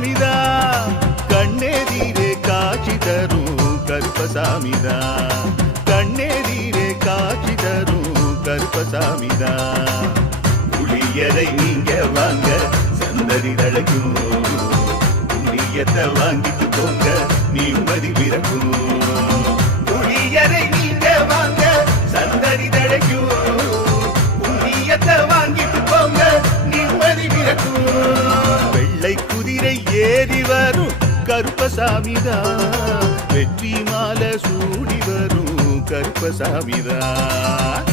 கருப்பசாமிதான் கண்ணெதிரே காட்சி தரும் கருப்பசாமிதான் கண்ணெதிரே காட்சி தரும் கருப்பசாமிதான் புளியரை நீங்க வாங்க சந்ததி தழைக்கும் புளியத்தை வாங்கிட்டு போங்க நிம்மதி பிறக்கும் புளியரை நீங்க வாங்க சந்ததி தழைக்கும் புளியத்தை வாங்கிட்டு போங்க நிம்மதி பிறக்கும் வெள்ளை குதிரை ஏறி வரும் கருப்பசாமிதான் வெற்றி மாலை சூடி வரும் கருப்பசாமிதான்